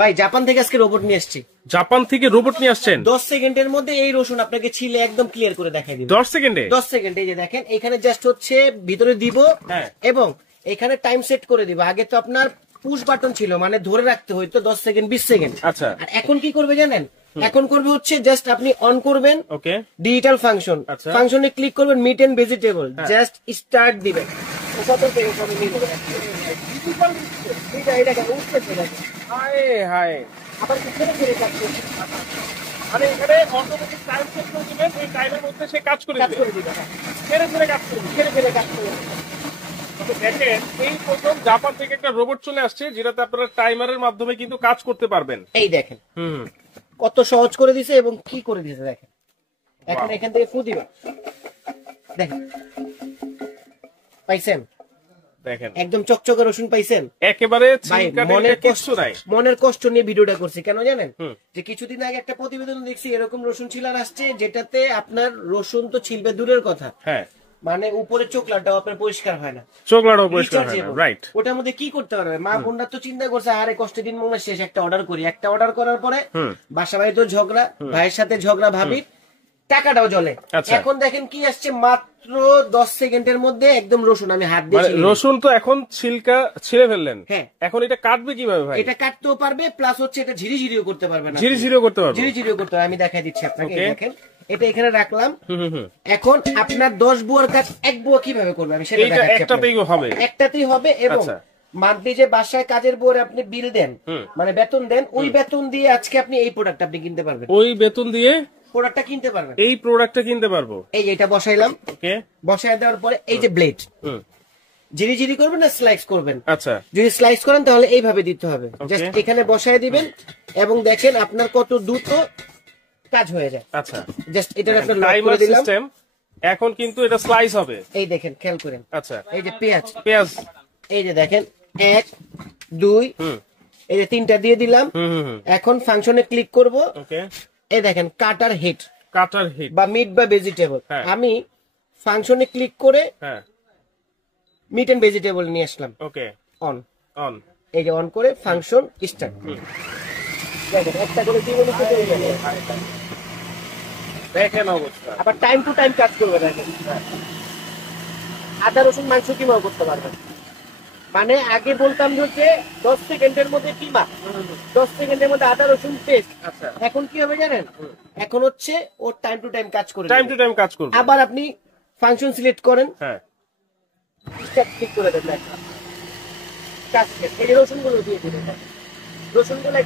ভাই জাপান থেকে আজকে রোবট নিয়ে আসছি। জাপান থেকে রোবট নিয়ে আসছেন? 10 সেকেন্ডের মধ্যে এই রসুন আপনাকে ছিলে একদম ক্লিয়ার করে দেখাই দিবে। 10 সেকেন্ডে? 10 সেকেন্ড। এই যে দেখেন এখানে জাস্ট হচ্ছে ভিতরে দিব এবং এখানে টাইম সেট করে দিব। আগে তো আপনার পুশ বাটন ছিল, মানে ধরে রাখতে হইতো 10 সেকেন্ড 20 সেকেন্ড। আচ্ছা, আর এখন কি করবে জানেন? এখন করবে হচ্ছে জাস্ট আপনি অন করবেন, ওকে, ডিজিটাল ফাংশন, ফাংশনে ক্লিক করবেন, meat and vegetable, just start দিবেন। আবার মানে এখানে অটোমেটিক টাইম সেট করে দিবেন, এই টাইমের মধ্যে সে কাজ করে দিবে, ছেড়ে ছেড়ে কাজ করবে। দেখেন, এই প্রথম জাপান থেকে একটা রোবট চলে আসছে যেটাতে আপনারা টাইমারের মাধ্যমে কিন্তু কাজ করতে পারবেন। এই দেখেন কত সহজ করে দিছে এবং কি করে দিছে দেখেন। এখন এখান থেকে ফু দিবেন, দেখেন পাইছেন? দেখেন একদম চকচকে রসুন পাইছেন একেবারে। মনের কষ্ট নিয়ে ভিডিওটা করছি কেন জানেন? যে কিছুদিন আগে একটা প্রতিবেদন দেখছি এরকম রসুন ছিলার আসছে, যেটাতে আপনার রসুন তো ছিলবে দূরের কথা, হ্যাঁ, মানে উপরে চোখলাটাও আপনার পরিষ্কার হয় না, চোখলাটাও পরিষ্কার হয় না, রাইট। ওটার মধ্যে কি করতে পারবে? মা বোনরা তো চিন্তা করছে আরে কষ্টে দিন মনে শেষ, একটা অর্ডার করি। একটা অর্ডার করার পরে বাসা বাড়ি তো ঝগড়া, ভাইয়ের সাথে ঝগড়া, ভাবি টাকাটাও জ্বলে। এখন দেখেন কি আসছে, মাত্র 10 সেকেন্ডের মধ্যে একদম রসুন আমি হাত দিয়ে রসুন তো এখন ছিলকা ছিঁড়ে ফেললেন, হ্যাঁ, এখন এটা কাটবে কিভাবে ভাই? এটা কাটতেও পারবে, প্লাস হচ্ছে এটা ঝিরিঝিরিও করতে পারবে না, ঝিরিঝিরিও করতে পারবে, ঝিরিঝিরিও করতে পারবে। আমি দেখাই দিচ্ছি আপনাকে, দেখেন এটা এখানে রাখলাম। এখন আপনার 10 বুয়ার কাজ 1 বুয়া কিভাবে করবে আমি সেটা দেখাচ্ছি। একটাতেই হবে এবং মান্থলি যে বাসায় কাজের বুয়ারে আপনি বিল দেন, মানে বেতন দেন, ওই বেতন দিয়ে আজকে আপনি এই প্রোডাক্ট আপনি কিনতে পারবেন, ওই বেতন দিয়ে প্রোডাক্টটা কিনতে পারবেন, এই প্রোডাক্টটা কিনতে পারবো। এই যে এটা বসাইলাম, ওকে, বসায় দেওয়ার পরে এই যে ব্লেড ঝিরিঝিরি করবেন না স্লাইস করবেন? আচ্ছা, যদি স্লাইস করেন তাহলে এইভাবে দিতে হবে, জাস্ট এখানে বসায় দিবেন এবং দেখেন আপনার কত দ্রুত কাজ হয়ে যায়। আচ্ছা, জাস্ট এটার একটা লক করে দিলাম। এখন কিন্তু এটা স্লাইস হবে, এই দেখেন খেয়াল করেন। আচ্ছা, এই যে পেঁয়াজ এই যে দেখেন 1 2 এই যে 3টা দিয়ে দিলাম। এখন ফাংশনে ক্লিক করব, ওকে, এই দেখেন কাটার হিট বা মিট বা ভেজিটেবল। আমি ফাংশনে ক্লিক করে মিট এন্ড ভেজিটেবল নিয়ে আসলাম, ওকে, অন এই যে অন করে ফাংশন স্টার্ট। দেখেন একটা করে দিয়ে দেখেন অবস্থা। আবার টাইম টু টাইম কাজ করবে। দেখেন আদা রসুন মাংস কিমাও করতে পারবেন, মানে আগে বলতাম যে 10 সেকেন্ডের মধ্যে কিমা, 10 সেকেন্ডের মধ্যে আদা রসুন পেস্ট। আচ্ছা, এখন কি হবে জানেন? এখন হচ্ছে ও টাইম টু টাইম কাজ করবে, আবার আপনি ফাংশন সিলেক্ট করেন, হ্যাঁ, স্টার্ট ক্লিক করে দেন, কাজ শেষ। এই রসুনগুলো দিয়ে দিবেন, রসুনগুলো